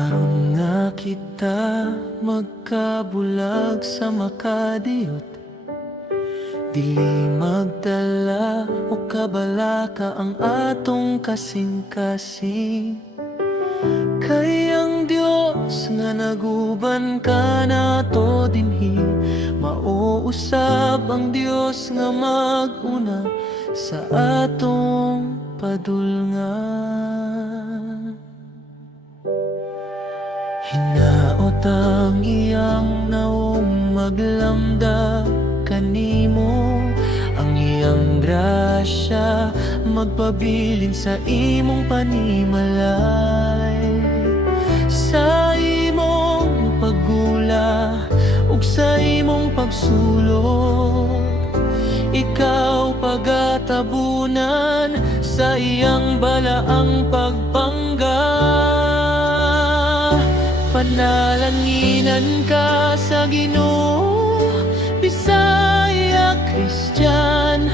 Aron nga kita magkabulag sa makadiyot, dili magdala o kabalaka ang atong kasing-kasing. Kay ang Dios nga naguban ka nato dinhi, mauusab ang Dios nga maguna sa atong padulngan. Hinaot ang iyang naong maglamda kanimo, ang iyang grasya magpabilin sa imong panimalay. Sa imong paggula ug sa imong pagsulod, ikaw pagatabunan sa iyang balaang pagpangga. Panalanginan ka sa Ginoo, Bisaya, Kristyan,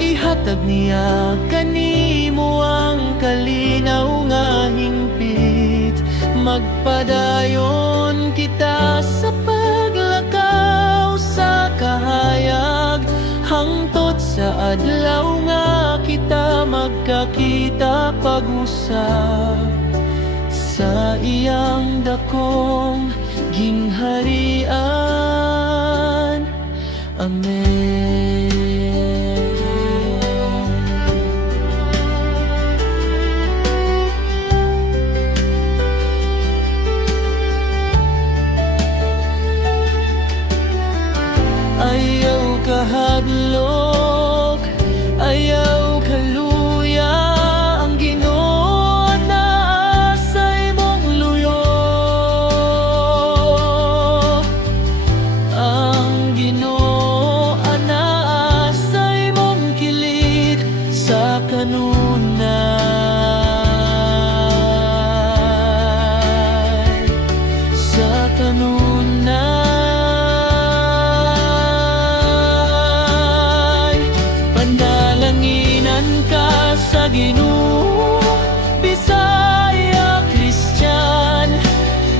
ihatag niya kanimo ang kalinaw nga hingpit. Magpadayon kita sa paglakaw sa kahayag, hangtod sa adlaw nga kita magkakita pag-usab sa iyang dakong gingharian. Amen. Ayaw kahadlok, ayaw kaluya, ang Ginoo naa sa imong luyo. Ang Ginoo naa sa imong kilid sa kanunay, sa kanunay. Sa Ginoo, Bisaya, Kristyan,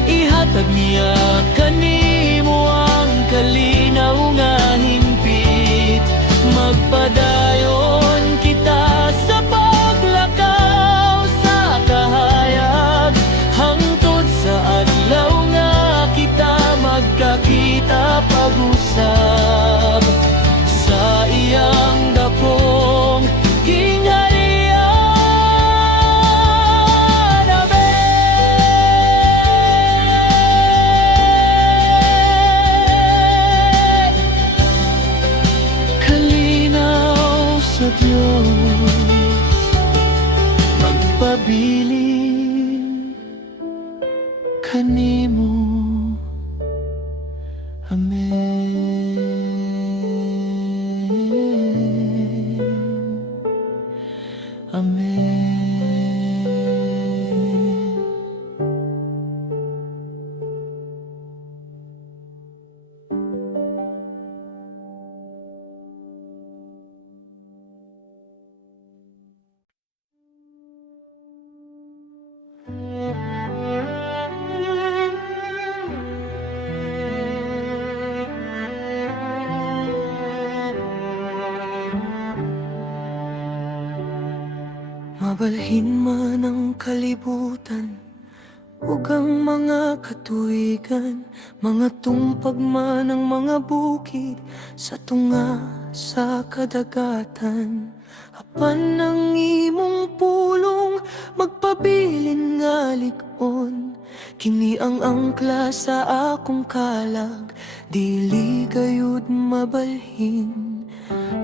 ihatag niya kanimo ang kalinaw nga hingpit. Magpadayon kita sa paglakaw sa kahayag, hangtod sa adlaw nga kita magkakita pag-usab sa iyang dakong gingharian. Amen. Kalinaw sa Diyos magpabilin kanimo. Amen. Amen. Mabalhin man ang kalibutan ug ang mga katuigan, mga tumpag man ang mga bukid sa tunga sa kadagatan. Apan ang imong pulong magpabilin nga lig-on, kini ang angkla sa akong kalag, dili gayud mabalhin.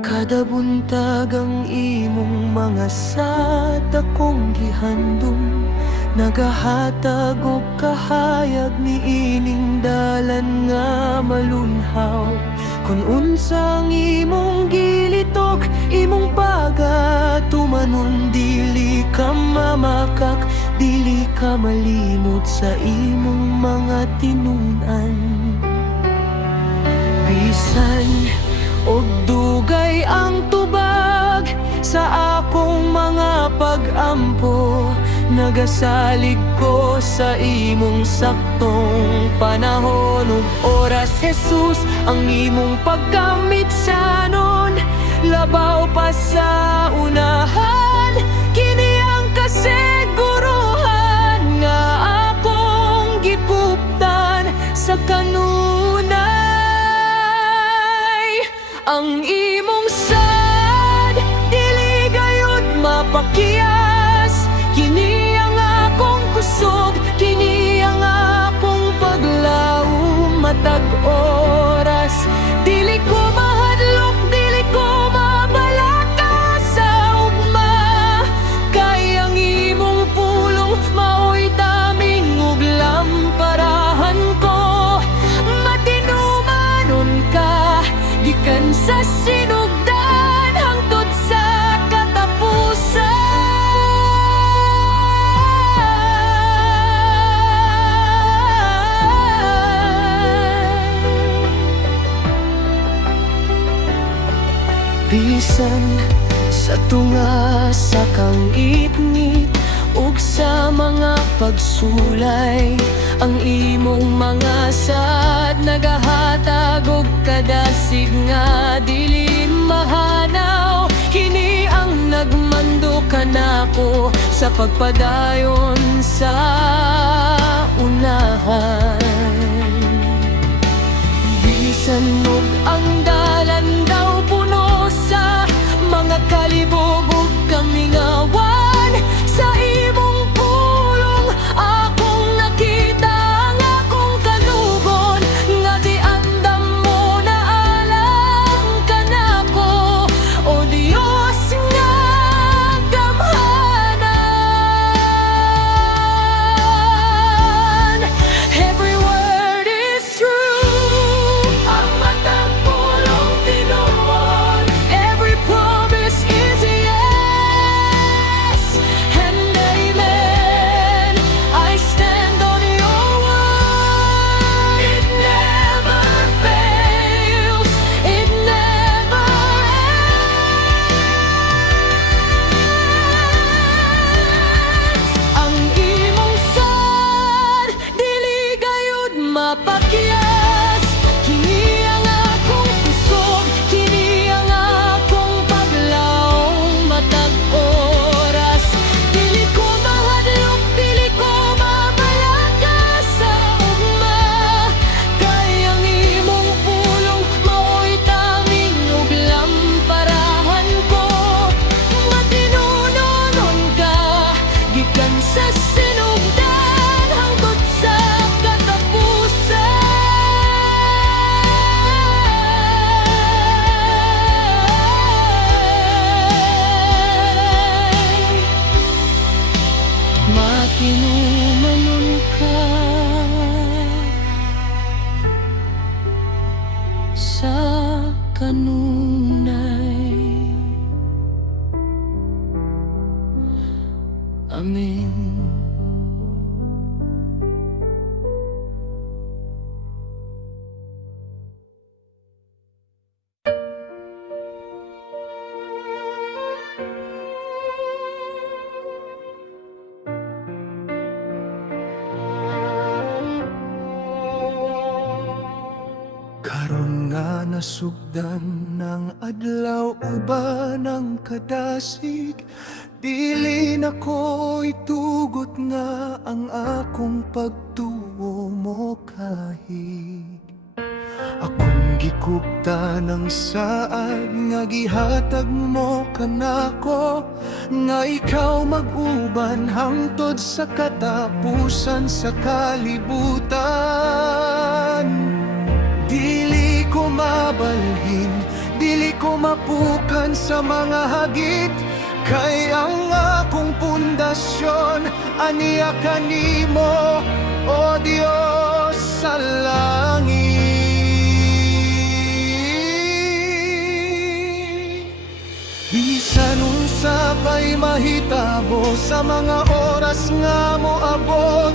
Kada buntag ang imong mga sad akong gihandom, nagahatag og kahayag niining dalan nga malunhaw. Kung unsang imong gilitok, imong pagatumanon, dili ka mamakak, dili ka malimot sa imong mga tinunan. Bisan og dugay ang tubag sa akong mga pag-ampo, nagasalig ko sa imong saktong panahon ug oras, Jesus, ang imong pagkamit sa nun. Labaw pa sa unahan, kini ang kasiguruhan nga akong gipuptan sa kanunay. Ang imong sad, dili gayud mapakiyas. Kini ang akong kusog, kini ang akong paglaom matag oras. Dili ko mahadlok, dili ko mabalaka sa ugma. Kay ang imong pulong mao'y daming ug lamparahan ko. Matinumanon ka, gikan sa sinugdan hangtod sa katapusan. Bisan sa tunga sa kang itngit ug sa mga pagsulay, ang imong mga sad nagahatag og kadasig nga dili mahanaw. Kini ang nagmando kanako sa pagpadayon sa unahan. Bisan og ang dalan daw puno sa mga kalibog ug kamingawan, sa imong pulong akong nakita ang akong kanugon. Nga di andam mo na alam ka nako, o Dios nga gamhanan. Every word is true, ang matang pulong tinuon. Every promise is yes and amen. I stand on your word. It never fails, it never ends. Ang imong sad, dili gayud mapakyas. Kini ang akong kusog, kini ang akong paglaom matag oras. Dili ko mahadlok, dili ko mabalaka sa ugma. Kay ang imong pulong mao'y taming ug lamparahan ko. Matinunon ka, gikan sa sinugdan hangtod sa katapusan. Matinumanon ka sa kanunay. Amen. Karon nga nasugdan ng adlaw uban ng kadasig, dili na ko itugot nga ang akong pagtuo mo kahig. Akong gikupta ng saad nga gihatag mo kanako, nga ikaw mag-uban hangtod sa katapusan sa kalibutan. Dili ko mabalhin, dili ko mapukan sa mga hagit, kay ang akong pundasyon aniya kanimo, o Dios sa langit. Bisan unsa pa'y mahitabo sa mga oras nga moabot,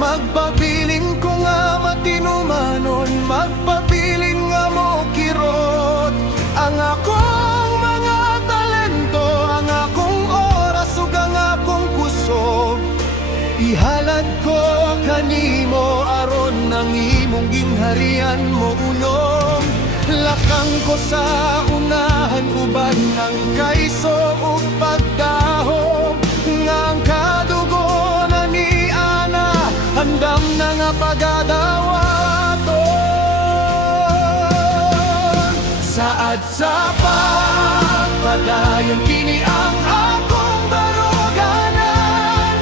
magpabilin ko nga matinumanon, magpabilin nga mo kirot. Ang akong mga talento, ang akong oras ug ang akong kusog, kanimo aron ng imong gingharian mo unong lakang ko sa unahan uban ng kaiso ug pagdahom nga ang kadugo na ni ana handam na nga pagadawaton saad sa pagpadayon kini ang akong baruganan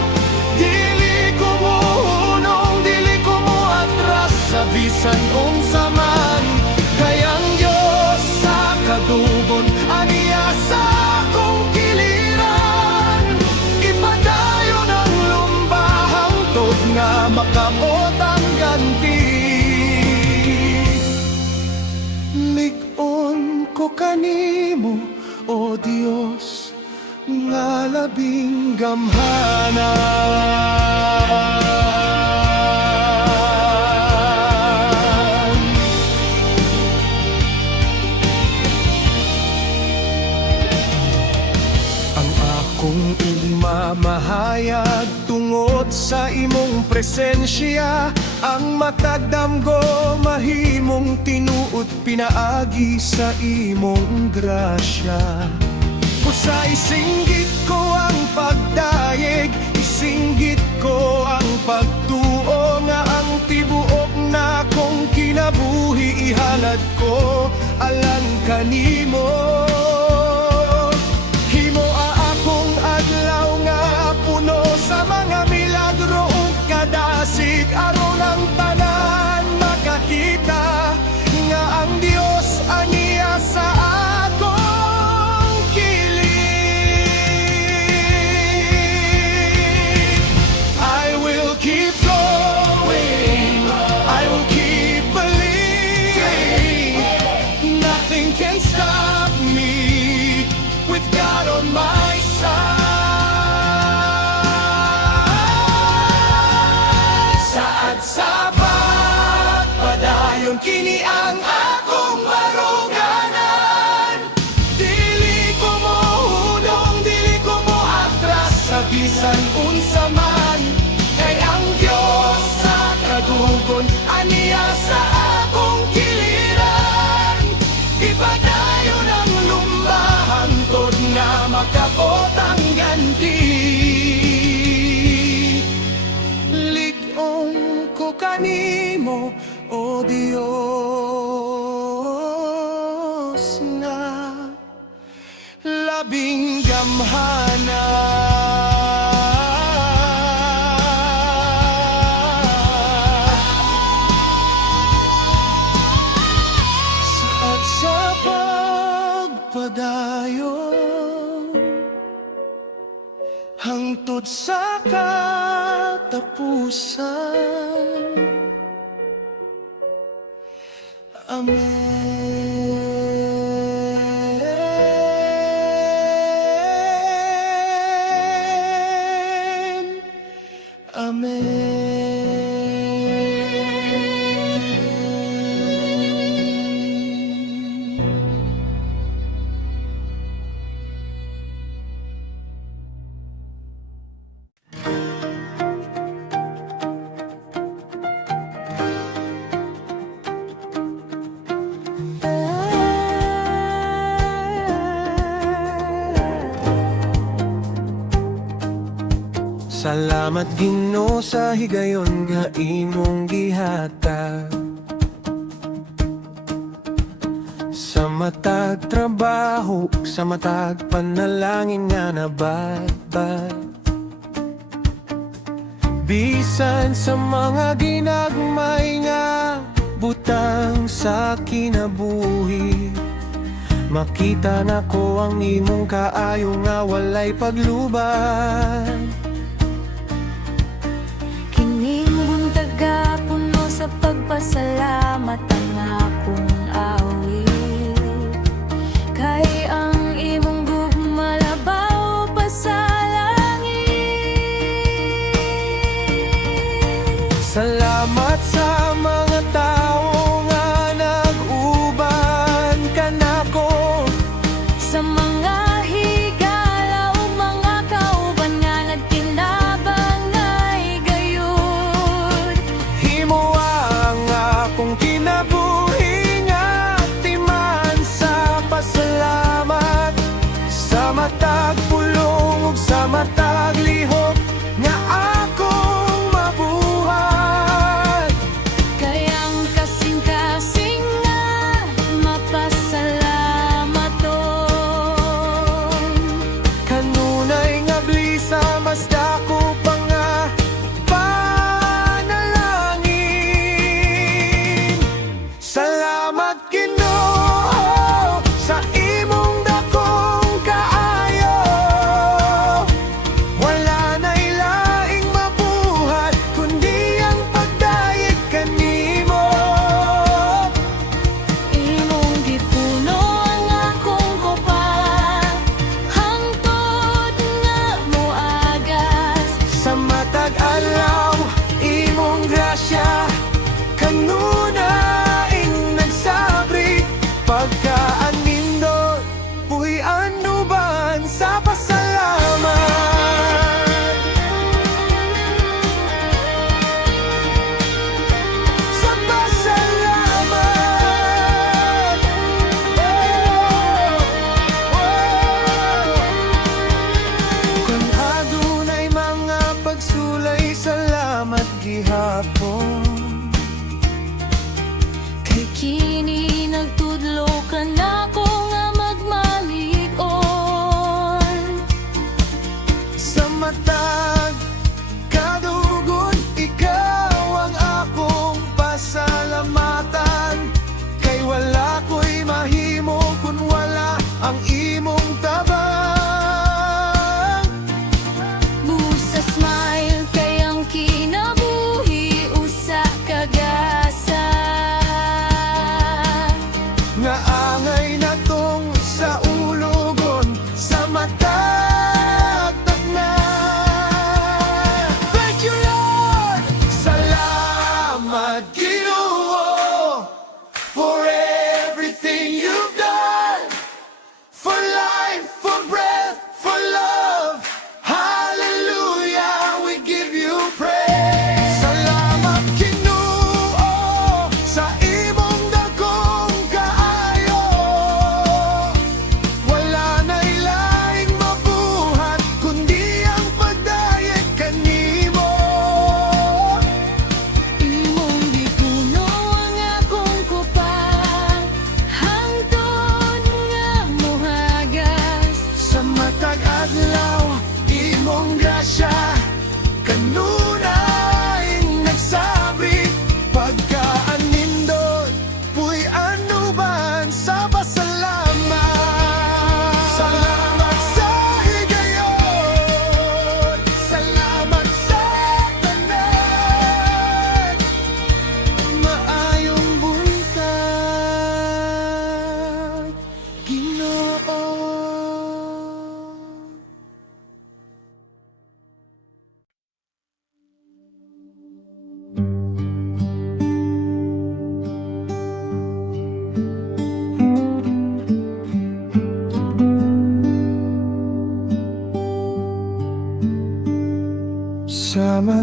dili ko mo hunong dili ko mo atras sa bisan unsa man kayang Diyos sa kadugon aniya sa akong kiliran ipadayon ang lumbahang tod nga makaot ang ganti ligon ko kanimo o Diyos nga labing gamhanan. Ang akong imamahayag tungod sa imong presensya ang matagdamgo mahimong tinuod pinaagi sa imong grasya. Kusay isinggit ko ang pagdayeg, isinggit ko ang pagtuo nga ang tibuok na kong kinabuhi ihalad ko alang kanimo. Himo akong adlaw nga puno sa mga milagro ug kadasig aron ang tanan makakita nga ang Dios aniya sa akong kilig. I will keep going, I will keep believing. Nothing can stop me with God on my side. Saad sa pagpadayon kini ang akong baruganan dili ko mo hunong dili ko mo atras sa bisan unsa man kay ang Dios sa kadugon aniya sa akong kiliran ipadayon ang lumbahang tod nga makabot ang ganti ligon ko kanimo o Diyos nga labing gamhanan at sa pagpadayon hangtod sa katapusan. Amen. Amen. Salamat Ginoo sa higayon nga imong gihatag sa matag trabaho sa matag panalangin nga nabatbat bisan sa mga ginagmay nga butang sa kinabuhi makita nako ang imong kaayo nga walay pagluban. Puno sa pagpasalamat ang akong awit kay ang imong gugma labaw pa sa langit. Salamat sa mga tao nga nag-uban kanako Sa mga higala o mga kauban nga nagtinabang ay gayud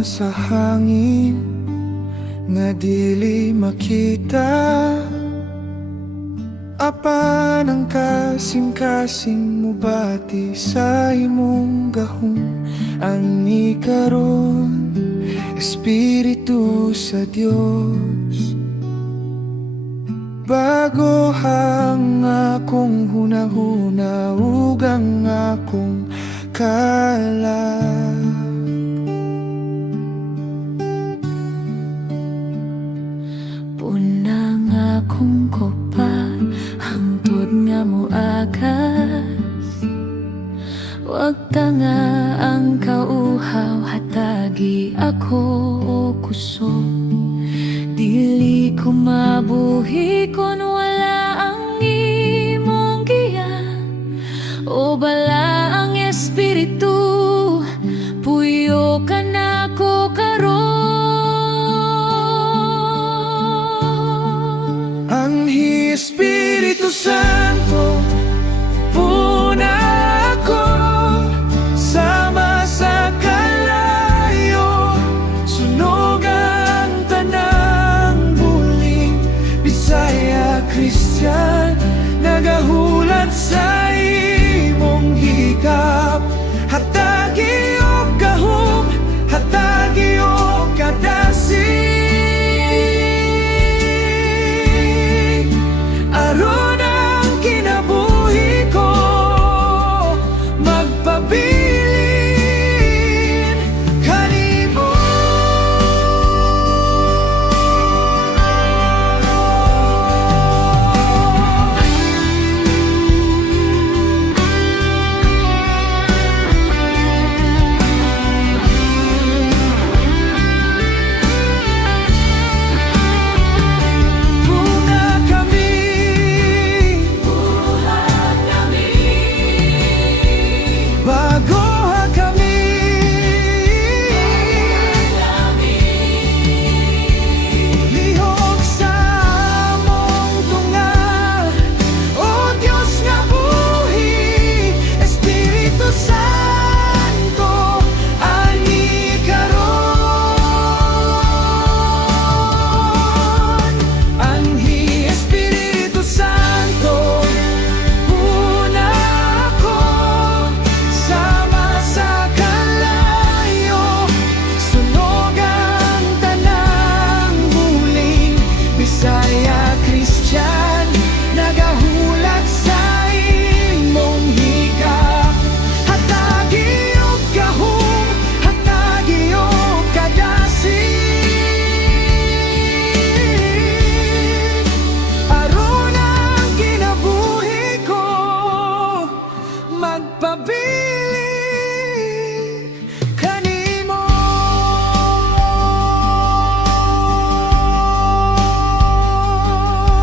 sa hangin nga dili makita. Apan ang kasing-kasing mo bati sa imong gahom. Ani karon Espiritu sa Dios, bago ang akong hunahuna ug ang akong kalab. Punang akong kopa, hangtod nga mo akas. Wag tanga ang kauhaw, hatagi ako o kusog. Dili ko mabuhi kung wala ang imong giya, o bala ang Espiritu, puyo ka na ko karon. Ang Espiritu Santo, puna ako, sama sa kalayo, sunog ang tanang buling Bisaya Christian, nagahulat sa imong hikap. Hatagi o gahom, hatagi o kadasig, aron ang kinabuhi ko magpabilin kanimo. Bago kami, lihok sa among tunga, o Diyos nga buhi, Espiritu Santo, ani karon. Anhi Espiritu Santo, una ako, sama sa kalayo, sunog ang tanang buling Bisaya Christian, nagahulat sa imong hikap. Hatagi o gahom, hatagi o kadasig, aron ang kinabuhi ko magpabili kanimo.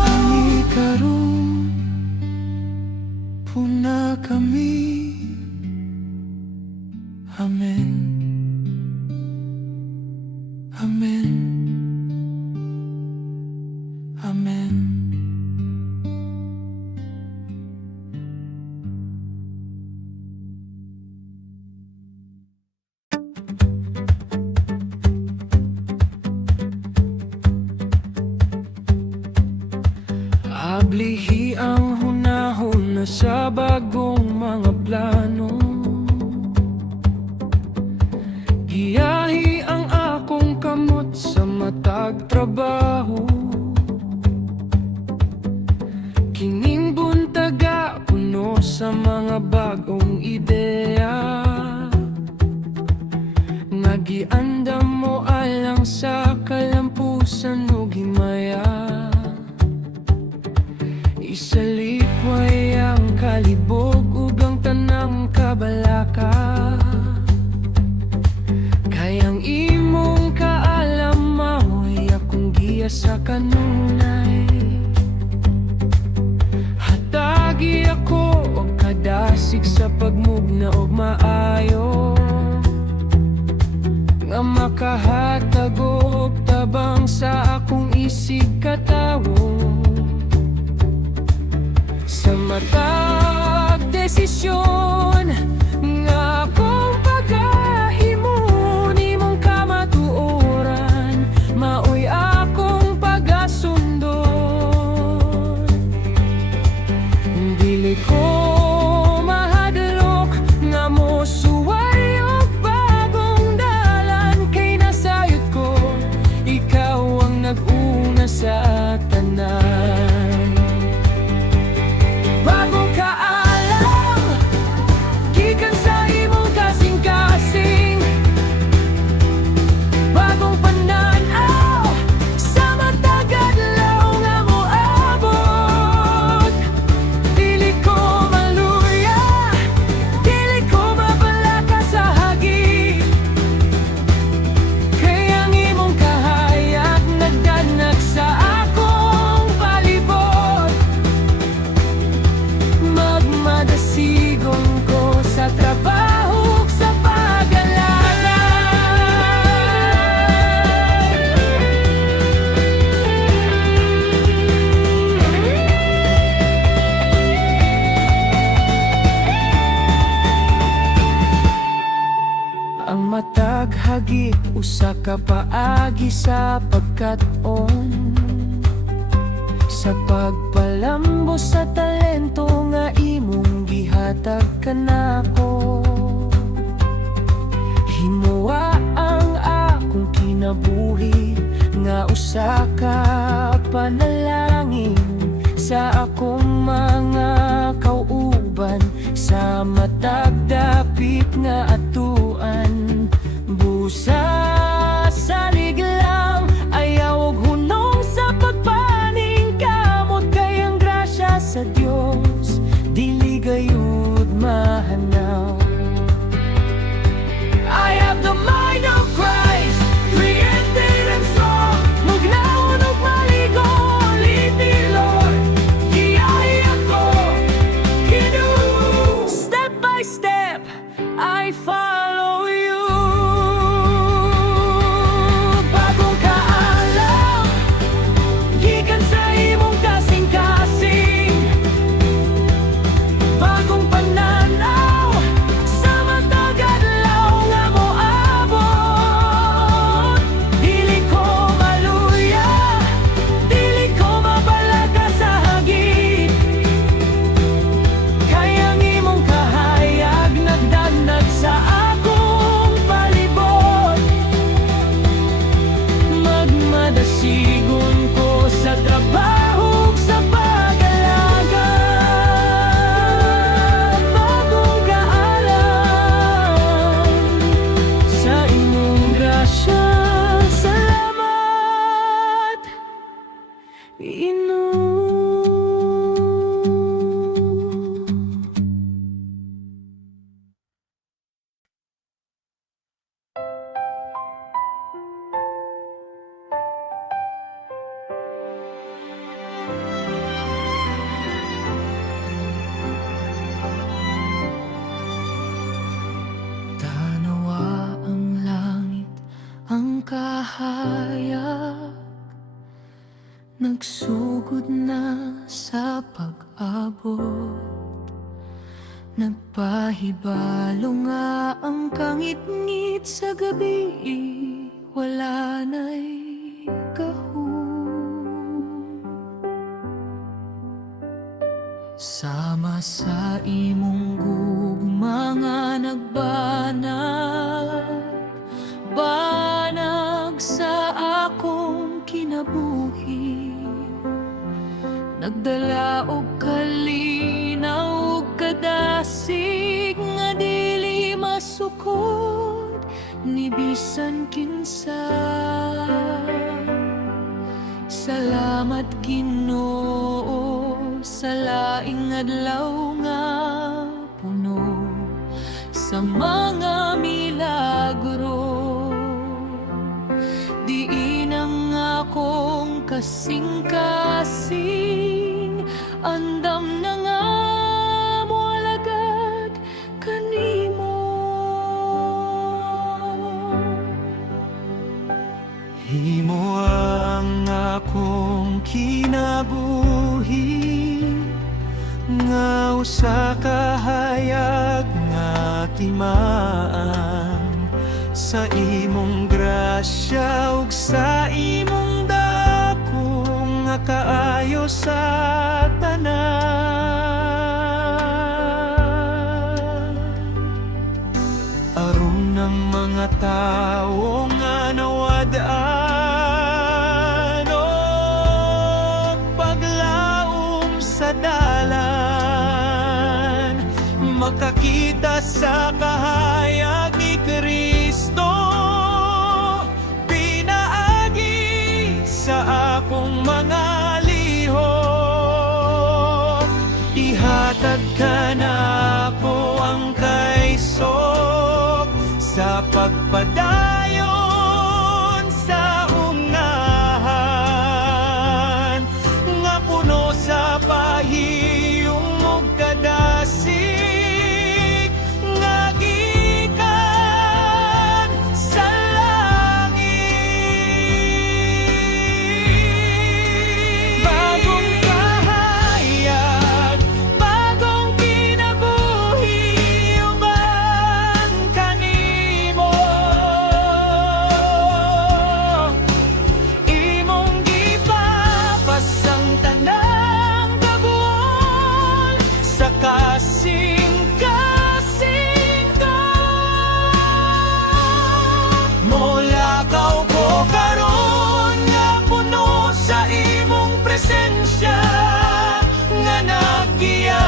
Ani karon, puna kami. Amen. Amen. Amen. Ablihi ang hunahon na sa bagong mga plano. Giyahi ang akong kamot sa matag trabaho. Kining buntaga puno sa mga bagong ideya. Nagiandam mo alang sa kalampusan o gimaya. Isalikway ang kalibog ug ang tanang kabalaka. Kayang imong kaalamaw ay akong giya sa kanunay. Hatagi ako o kadasig sa pagmugna o maayo, nga makahatag og tabang sa akong isig katawo. Sa matag desisyon nga akong pagahimo, nimong kamatuoran. na sa tanan. Bagong kaalam, gikan sa imong kasing-kasing. Bagong pananaw, sa matag adlaw nga moabot. Dili ko maluya, dili ko mabalaka sa hagi. Kaya ang imong kahayag nagdanak sa akong palibot. Magmadasigon ko sa trabaho, sa pag-alaga. Ang matag hagit usa ka paagi sa pagkat-on, sa pagpalambo sa talento nga imong gihatag kanako. Himuwa ang akong kinabuhi nga usa ka panalangin sa akong mga kauban, sa matag dapit nga atuan. Busa sa liglang, ayaw og hunong sa pagpaning kamot. Kayang grasya sa Dios, dili gayud mahanaw. I have the mind of Christ, created and strong. Mugnaon ug maligo, lead me Lord. Giyahi ako, Ginoo. Step by step, I follow you. Bagong kaalam, gikan sa imong kasing-kasing. Bagong pananaw, sa matag adlaw nga moabot. Dili ko maluya, dili ko mabalaka sa hagit. Kaya ang imong kahayag nagdanag sa akong palibot. Magmadasigon ko sa trabaho, sa pag-alaga. Bagong kaalam, sa imong grasya, salamat, Ginoo. Tanawa ang langit, ang kahayag, nagsugod na sa pag-abot. Nagpahibalo nga ang kangit-ngit sa gabi, wala na'y kahon. Sama sa imong gugma nga nagbanag, banag sa akong kinabuhi. Nagdala og kalinaw ug kadasig nga dili masukod ni bisan kinsa. Salamat Ginoo sa laing adlaw nga puno sa mga milagro. Diin ang akong kasing-kasing, andam na nga moalagad kanimo. Himo ang akong kinabuhi, nga usa ka hayag nga timaan. Sa imong grasya ug sa imong dako nga kaayo sa tanan. Aron ng mga tawo nga nawadaan, sa kahayag ni Kristo, pinaagi sa akong mga lihok. Ihatag ka na po ang kaisok sa pagpadayon sa unahan, nga puno sa pahiyong ug kadasig, nga gikan sa langit. Bagong kahayag, bagong kinabuhi, uban kanimo. Imong gipapasang tanang kabuol sa kasing-kasing ko. Mulakaw ko karon nga puno sa imong presensya, nga naggiya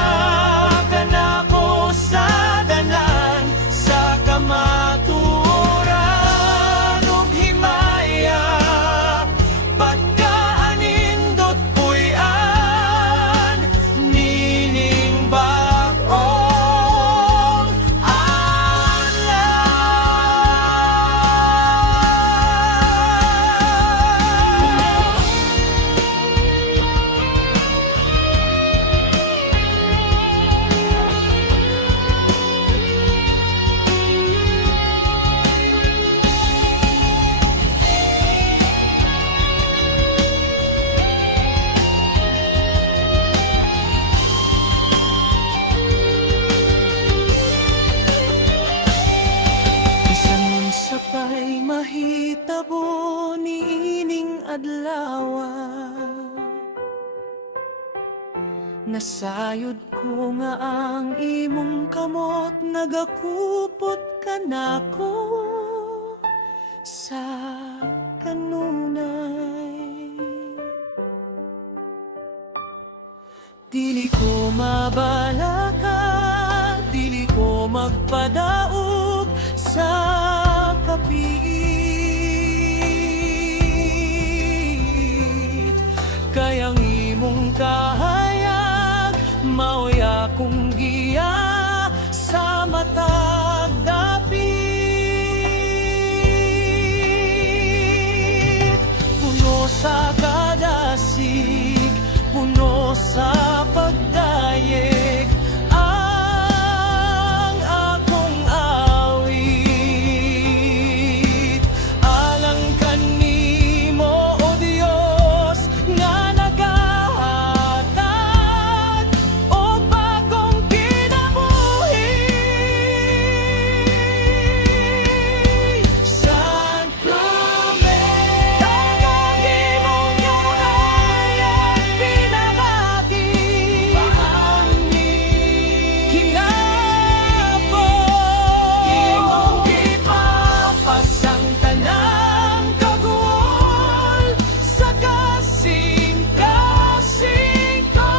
ka nako sa dalan, sa kamatuoran ug himaya. Pagkaanindot puy-an nining bag-ong bisan unsa pa'y mahitabo niining adlaw, nasayod ko nga ang imong kamot, nagakupot ka nako sa kanunay. Dili ko mabala ka, dili ko magpadaog sa kapiit. Kayang imong kahayag, mao'y akong giya sa matag dapit. Puno sa kadasig, puno sa pagdayeg, ang akong awit. Alang kanimo, O Dios, nga nagahatag o bagong kinabuhi. San Clemente, daghang imong kahayag, pinabati paangin hinapon. Imong gipapasang tanang kaguol sa kasing-kasing ko.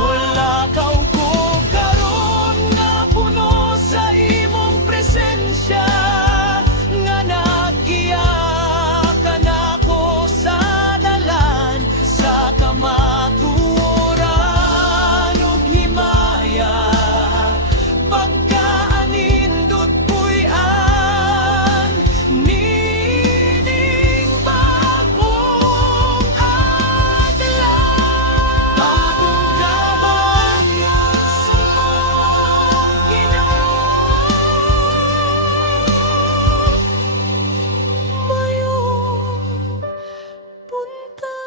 Mulakaw ko karon nga puno sa imong presensya, nga naggiya ka nako sa dalan, sa kamatuoran ug himaya. Pagkaanindot puy-an nining bag-ong adlaw. Bagong laban sa mong mayong punta.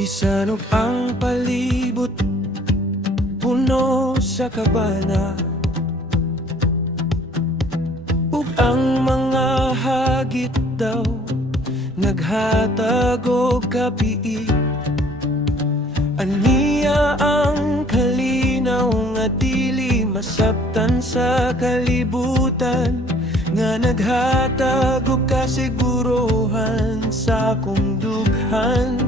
Bisan og ang palibot puno sa kabana, ang mga hagit daw naghatag og kapiit. Aniya ang kalinaw nga dili masabtan sa kalibutan, nga naghatag og kasiguruhan sa akong dughan.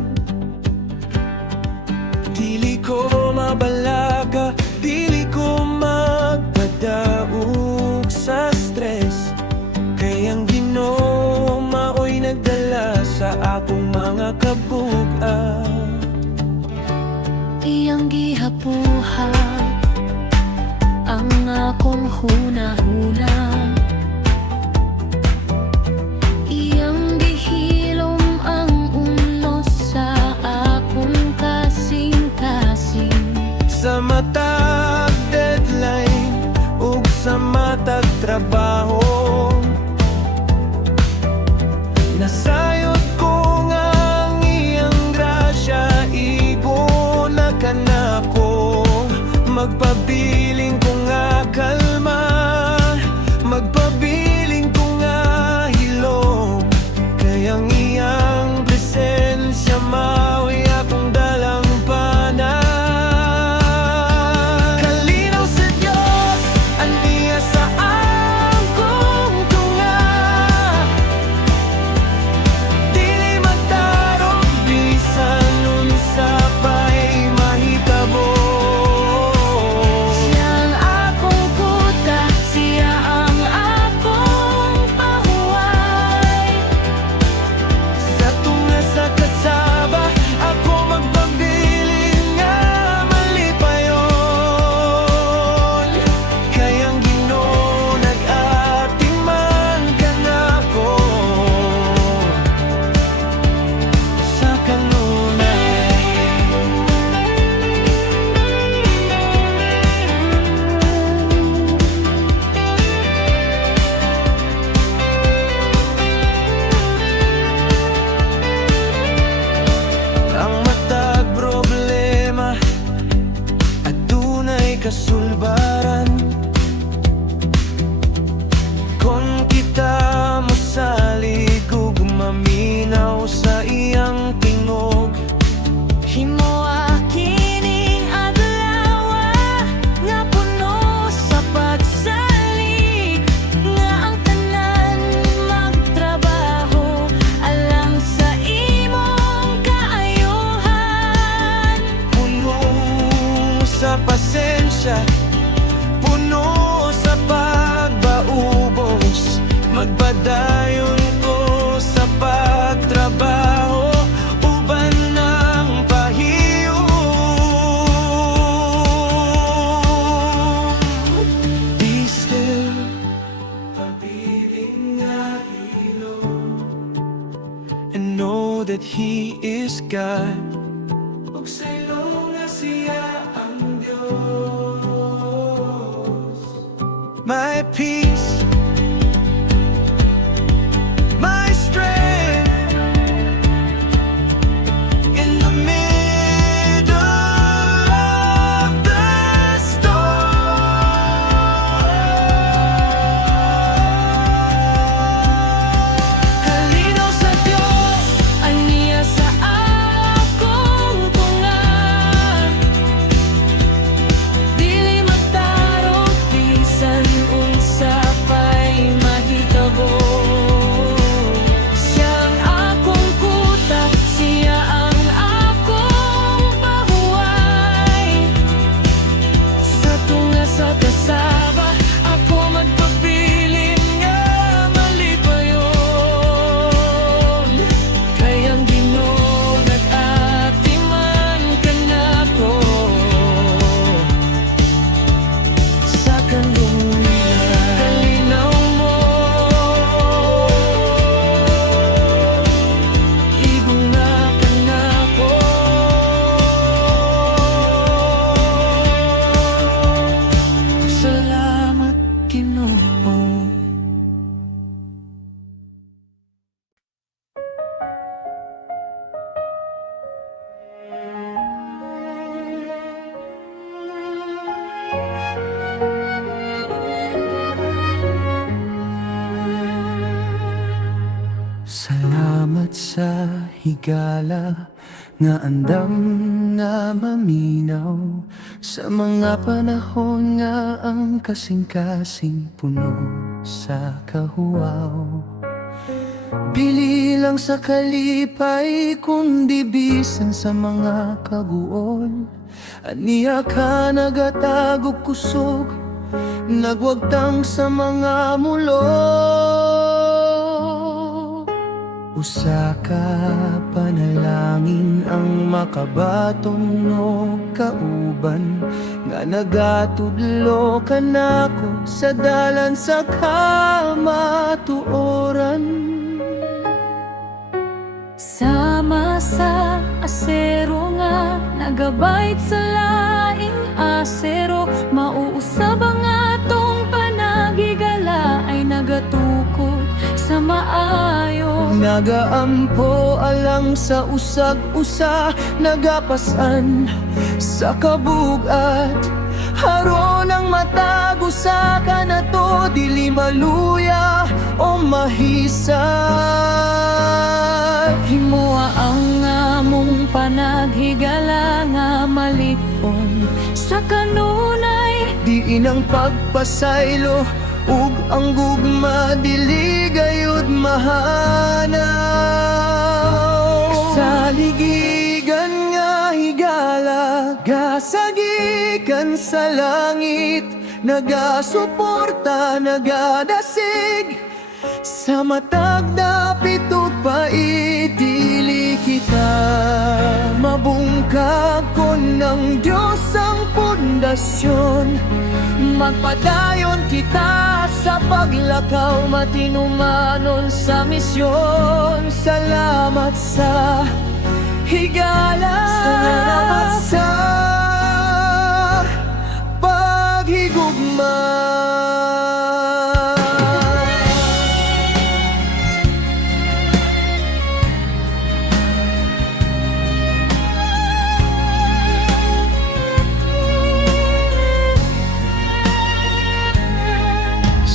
Dili ko mabalaka, dili ko magpadaog sa stress, kay ang Ginoo mao'y nagdala sa akong mga kabugat. Iyang gihapuhan ang akong hunahuna, iyang gihilom ang unos sa akong kasing-kasing. Sa matag deadline ug sa matag trabaho, nasayod ko nga ang iyang grasya, ibon na kanako. Magpabiling ko nga kalma, magpabiling ko nga hilom, kay ang iyang presensya mao'y akong dalang pana. Kalinaw sa Diyos, aniya sa akong tunga, dili magtarong bisan unsa pa'y mahitabo. Siyang akong kuta, siya ang akong pahuway. Sa tunga sa kasaba, ako magpabiling nga malipayon, kay ang Ginoo nag-atiman kanako sa kanunay. Ang matag problema adunay kasulbaran, kung kita mosalig ug maminaw sa iyang tingog. Himoa kining adlaw nga puno sa pagsalig, nga ang tanan magtrabaho alang sa imong kaayuhan. Puno sa pasensya, puno sa pagbaubos, magbadayon ko sa pagtrabaho, uban ng pahiyom. Be still, pabiling nga hilom, and know that He is God. Ug sa'yo nga siya ang Diyos. My peace, my strength, in the middle of the storm. Kalinaw sa Diyos, aniya sa ako higala nga andam nga maminaw sa mga panahon nga ang kasing-kasing puno sa kahuwaw. Pili lang sa kalipay kundi bisan sa mga kaguol. Aniya ka nagatagog kusog, nagwagtang sa mga mulo. Usa ka panalangin ang makabaton no kauban, nga nagatudlo ka nako sa dalan sa kamatuoran. Sama sa asero nga nagabait sa laing asero, mauusab ang atong panagigala ay nagatukod sa maayo. Nagaampo alang sa usag-usa, nagapasan sa kabugat. Haron ang matago sa kanato, dili maluya o mahisag. Himoa ang among panaghigala nga malipon sa kanunay. Diin ang pagpasaylo ug ang gugma, dili gayud mahanaw. Sa ligigan nga higala, gasagikan sa langit, nagasuporta, nagadasig sa matag dapit ug pait. Dili kita mabungkag kon ng Diyos ang pundasyon. Magpadayon kita sa paglakaw, matinumanon sa misyon. Salamat sa higala, salamat sa paghigugma.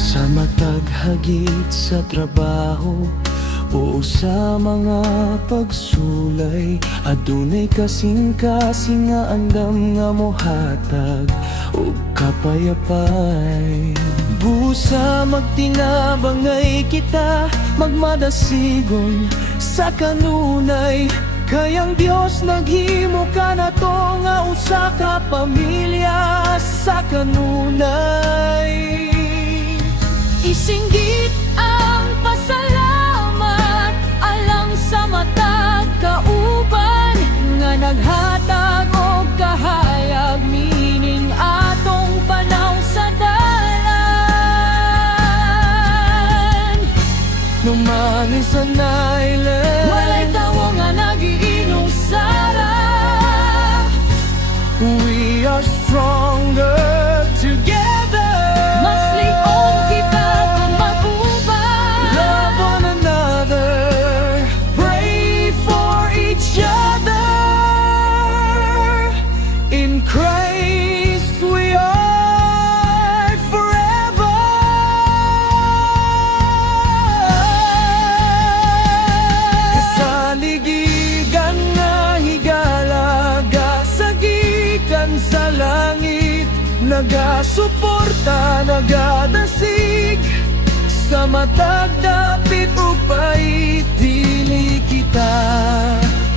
Sa mataghagit sa trabaho o sa mga pagsulay, adunay kasing-kasing nga andam nga mohatag o kapayapay. Busa magtinabangay kita, magmadasigon sa kanunay. Kayang Diyos naghimo ka na to nga usa ka pamilya sa kanunay. Isinggit ang pasalamat alang sa matag kauban, nga naghatag og kahayag mining atong panaw sa dalan. Numangin sa island, Walay tawo nga nagiinom sara. we are stronger together. Mas liog kita kung mag-uban. Love one another, pray for each other. In Christ we are forever. Kasaligigan nga higala, gasagikan sa langit, nagasuporta, nagadasig sa matag dapit ug pait. Dili kita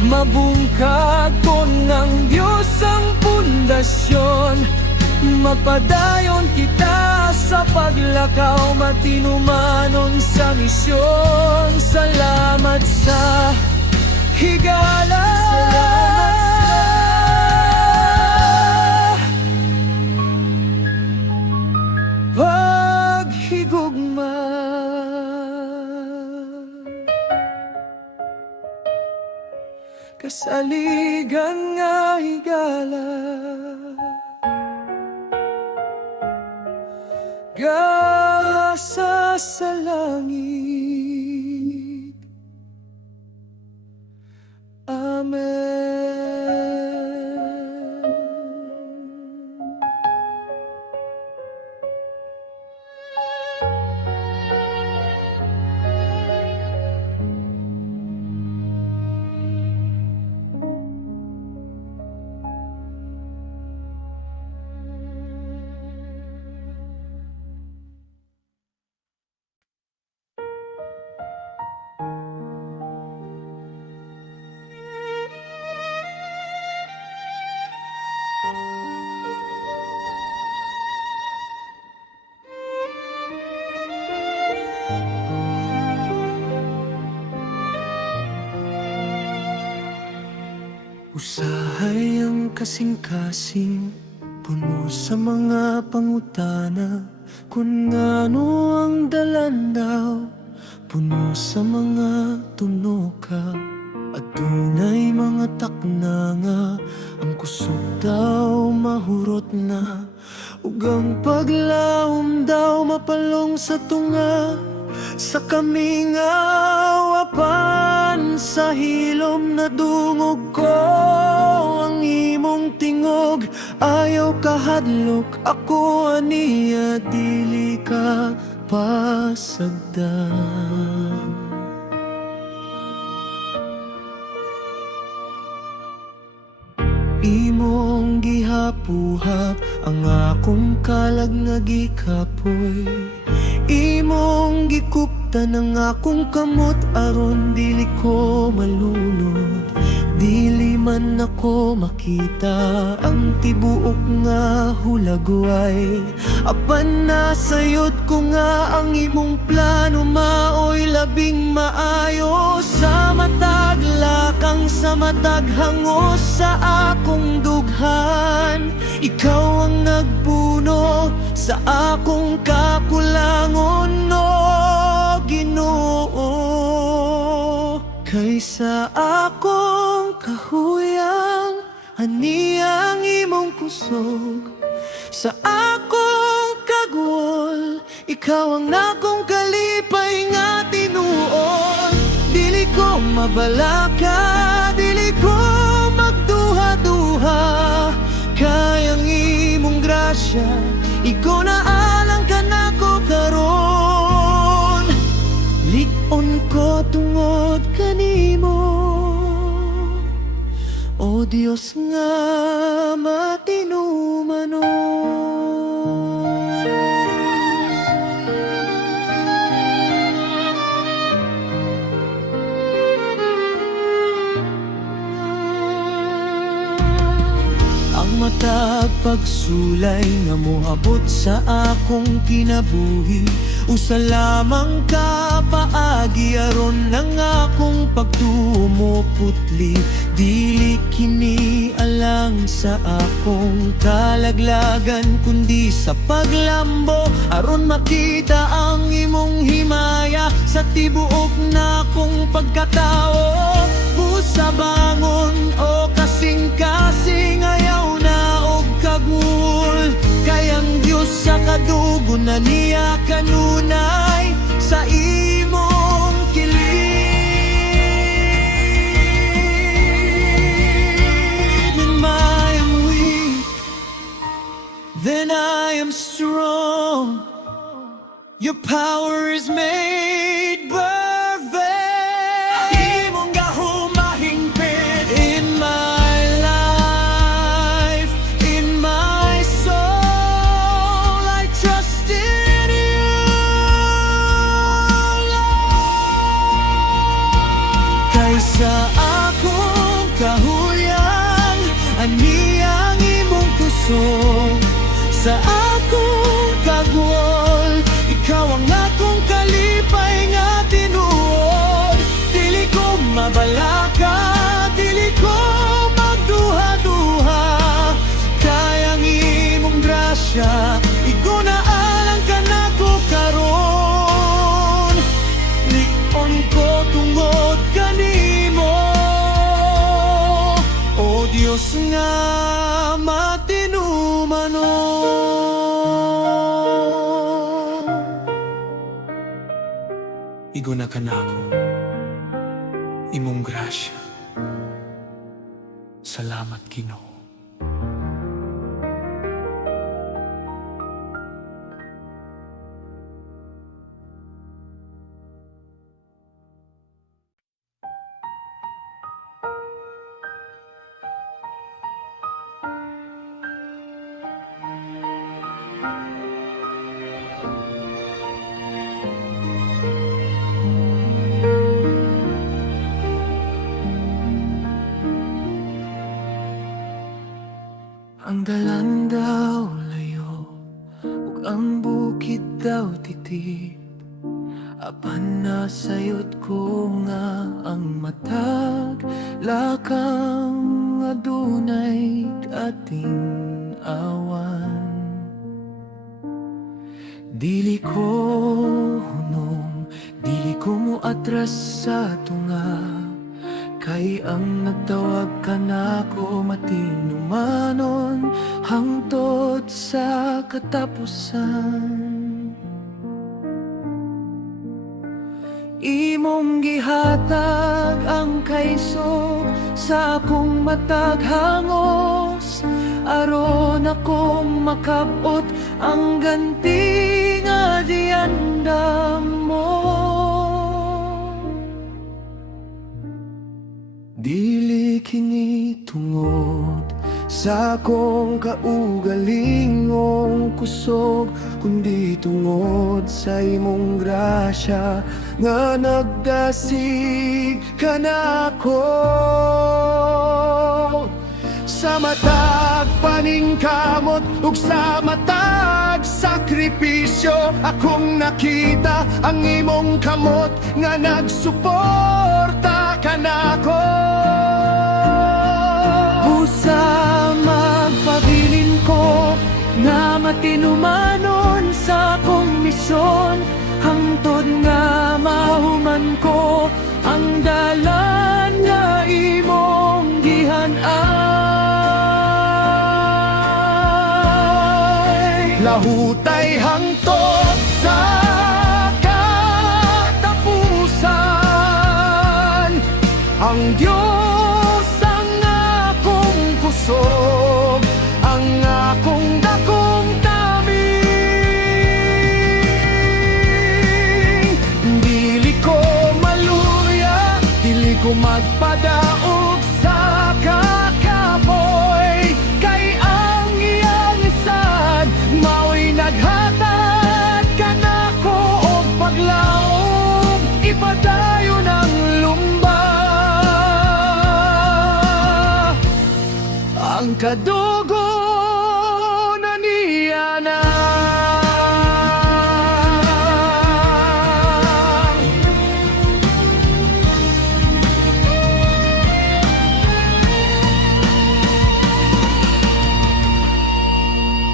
mabungkag kon ng Diyos ang pundasyon. Magpadayon kita sa paglakaw, matinumanon sa misyon. Salamat sa higala, salamat sa paghigugma. Kasaligan nga higala, gasa sa langit. Amen. Usahay ang kasing-kasing, puno sa mga pangutana, kung ngano ang dalandaw, puno sa mga tunoka. At tunay mga taknanga, ang kusog daw mahurot na, ugang paglaom daw mapalong sa tunga. Sa kaming awapan, sa hilom na dungog ko, ang imong tingog, ayaw kahadlok, ako aniya dili ka pasagdan. Imong gihapuhap ang akong kalag nga gikapoy, imong gikuptan ang akong kamot aron dili ko malunod. Dili man ako makita ang tibuok nga hulagway, apan nasayod ko nga ang imong plano maoy labing maayo. Sa matag lakang, sa matag hangos sa akong dughan, ikaw ang nagpuno sa akong kakulangon, no Ginoo. Kaysa akong kahuyang, ani ang imong kusog. Sa akong kagwol, ikaw ang nakong kalipay nga tinuod. Dili ko mabalaka, dili ko magduha-duha, kayang imong grasya, ikaw na alang ka nako karon. Lik-on ko tungod kanimo, o Dios nga matinumanon. Ang matag pagsulay nga moabot sa akong kinabuhi, usa lamang ka paagi aron ng akong pagtumo putli. Dili kini alang sa akong kalaglagan, kundi sa paglambo aron makita ang imong himaya sa tibuok na akong pagkatao. Busa bangon o kasing-kasing, ayaw na og kagul, kayang Diyos sa kadugo na niya kanunay sa imong kilid. When I am weak, then I am strong. Your power is made perfect. Imong gahumahingpit in my life, in my soul, I trust in you, Lord. Kaysa akong kahuyang, ani ang imong kusog. Sa akong kagwol, ikaw ang akong kalipay nga tinuod. Dili ko mabalaka, dili ko magduha-duha, kayang imong grasya, ikaw na alang ka nako karon. Lik-on ko tungod kanimo, o Dios nga matinumanon. Igo na kanako imong grasya. Salamat, Ginoo. Ang dalan daw layo, ug ang bukid daw titip, apan nasayod ko nga ang matag lakang nga dunay ating awan. Dili ko hunong, dili ko mo atras sa tunga, kay ang nagtawag ka na ko matinumanon hangtod sa katapusan. Imong gihatag ang kayso sa akong matag hangos, aron akong makabot ang ganti nga diandam mo. Dili kini tungod sa akong kaugalingong kusog, kundi tungod sa imong grasya nga nagdasig ka nako. Sa matag paningkamot ug sa matag sakripisyo, akong nakita ang imong kamot nga nagsuporta ka nako. Busa magpabilin ko nga matinumanon sa akong misyon, hangtod nga mahuman ko ang dalan nga imong gihan-ay. Lahutay hangtod sa katapusan, ang Diyos ang akong kusog, ang akong dakong taming. Dili ko maluya, dili ko magpadaog sa kakapoy, kay ang iyang sad mao'y naghatag ka nako og paglaom, ipadayon ang lumba. Ang kadugo na niya na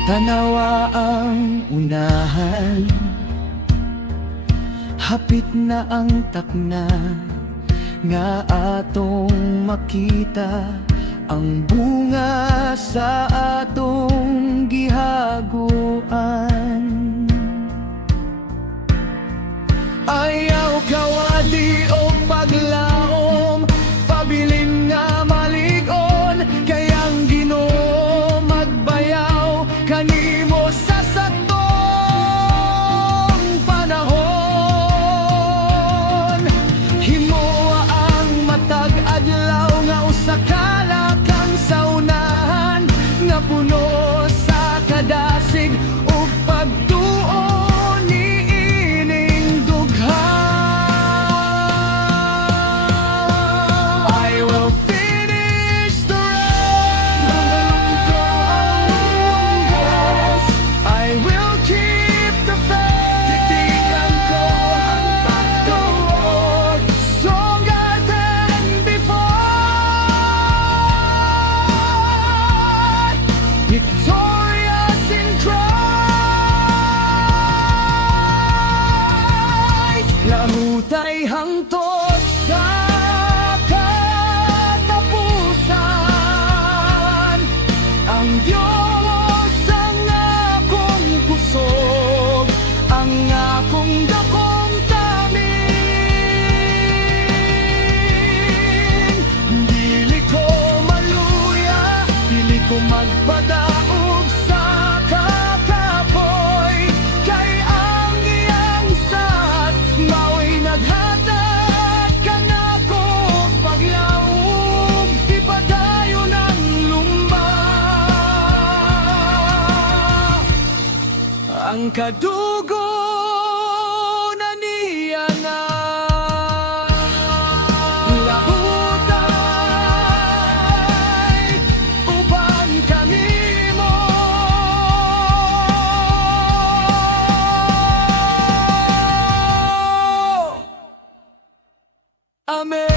tanawa ang unahan, hapit na ang takna nga atong makita ang bunga sa atong gihaguan. Ayaw kawali o paglaom, pabilin nga maligon, kay ang Ginoo magbayaw kanimo sa satong panahon. Himoa ang matag adlaw nga usa ka sa unahan, nga puno sa kadasig ug pagtuo niining dugha. I will finish the race, I will keep the faith. Titigan ko ang pagtuon, stronger than before. Victorious in Christ, lahutay hangtod sa katapusan, ang Diyos ang akong kusog, ang akong dakong taming. Dili ko maluya, dili ko magpadaog sa kakapoy, kay ang iyang sad mao'y naghatag ka nako og paglaom, ipadayon ang lumba. Ang kadugo na niya nga lahutay uban kanimo. Amen.